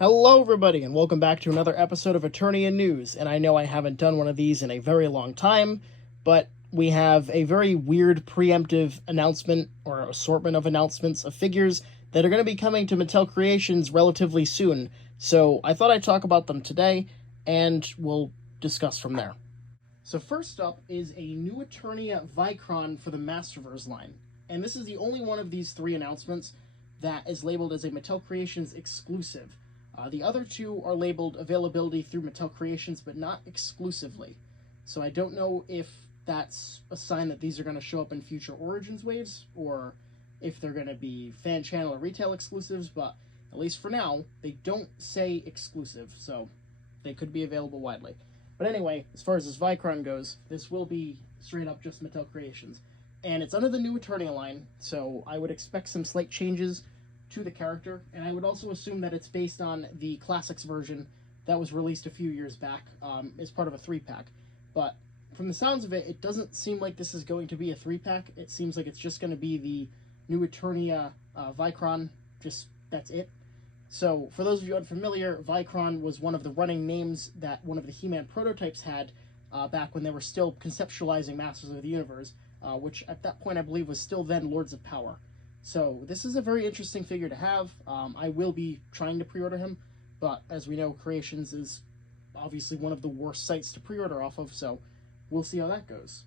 Hello everybody, and welcome back to another episode of Eternia News. And I know I haven't done one of these in a very long time, but we have a very weird preemptive announcement, or assortment of announcements of figures that are going to be coming to Mattel Creations relatively soon. So I thought I'd talk about them today, and we'll discuss from there. So first up is a new Eternia Vykron for the Masterverse line. And this is the only one of these three announcements that is labeled as a Mattel Creations exclusive. The other two are labeled availability through Mattel Creations, but not exclusively. So I don't know if that's a sign that these are going to show up in future Origins waves, or if they're going to be fan channel or retail exclusives, but at least for now, they don't say exclusive, so they could be available widely. But anyway, as far as this Vykron goes, this will be straight up just Mattel Creations. And it's under the new Eternia line, so I would expect some slight changes to the character, and I would also assume that it's based on the Classics version that was released a few years back as part of a 3-pack. But from the sounds of it, it doesn't seem like this is going to be a 3-pack. It seems like it's just going to be the new Eternia Vykron, just that's it. So for those of you unfamiliar, Vykron was one of the running names that one of the He-Man prototypes had back when they were still conceptualizing Masters of the Universe, which at that point I believe was still then Lords of Power. So this is a very interesting figure to have. I will be trying to pre-order him, but as we know, Creations is obviously one of the worst sites to pre-order off of, so we'll see how that goes.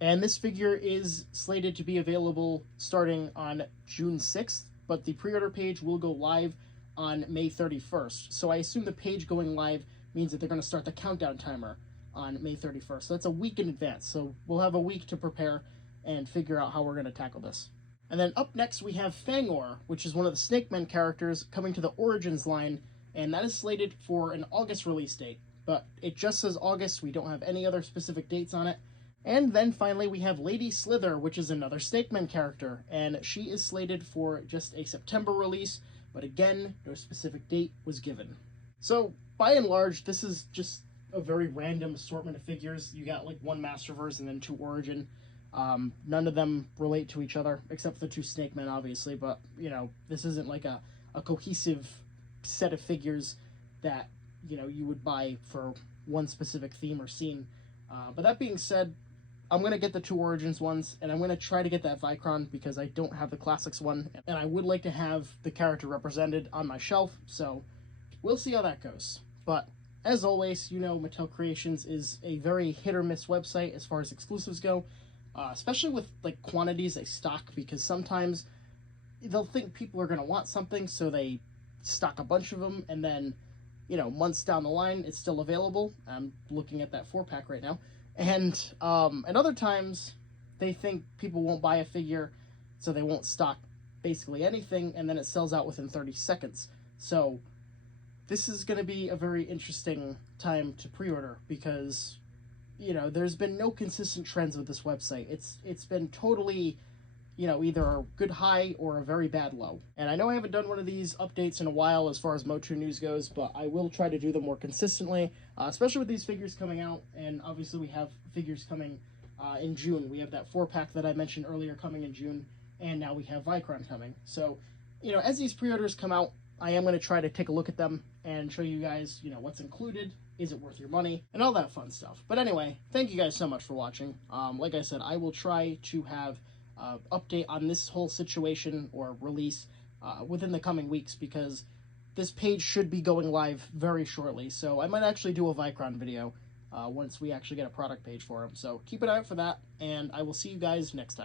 And this figure is slated to be available starting on June 6th, but the pre-order page will go live on May 31st. So I assume the page going live means that they're going to start the countdown timer on May 31st. So that's a week in advance, so we'll have a week to prepare and figure out how we're going to tackle this. And then up next we have Fengor, which is one of the Snake Men characters coming to the Origins line, and that is slated for an August release date. But it just says August, we don't have any other specific dates on it. And then finally we have Lady Slither, which is another Snake Men character, and she is slated for just a September release, but again, no specific date was given. So by and large, this is just a very random assortment of figures. You got like one Masterverse and then two Origin. None of them relate to each other, except for the two Snake Men, obviously, but, you know, this isn't like a cohesive set of figures that, you know, you would buy for one specific theme or scene. But that being said, I'm going to get the two Origins ones, and I'm going to try to get that Vykron, because I don't have the Classics one, and I would like to have the character represented on my shelf, so we'll see how that goes. But as always, you know, Mattel Creations is a very hit-or-miss website as far as exclusives go. Especially with like quantities they stock, because sometimes they'll think people are going to want something, so they stock a bunch of them, and then, you know, months down the line it's still available. I'm looking at that 4-pack right now, and other times they think people won't buy a figure, so they won't stock basically anything, and then it sells out within 30 seconds. So this is going to be a very interesting time to pre-order, because, you know, there's been no consistent trends with this website. It's been totally, you know, either a good high or a very bad low. And I know I haven't done one of these updates in a while as far as Motu news goes, but I will try to do them more consistently, especially with these figures coming out. And obviously we have figures coming in June. We have that 4-pack that I mentioned earlier coming in June, and now we have Vykron coming. So, you know, as these pre-orders come out, I am going to try to take a look at them and show you guys, you know, what's included, is it worth your money, and all that fun stuff. But anyway, thank you guys so much for watching. Like I said, I will try to have an update on this whole situation or release within the coming weeks, because this page should be going live very shortly. So I might actually do a Vykron video once we actually get a product page for him. So keep an eye out for that, and I will see you guys next time.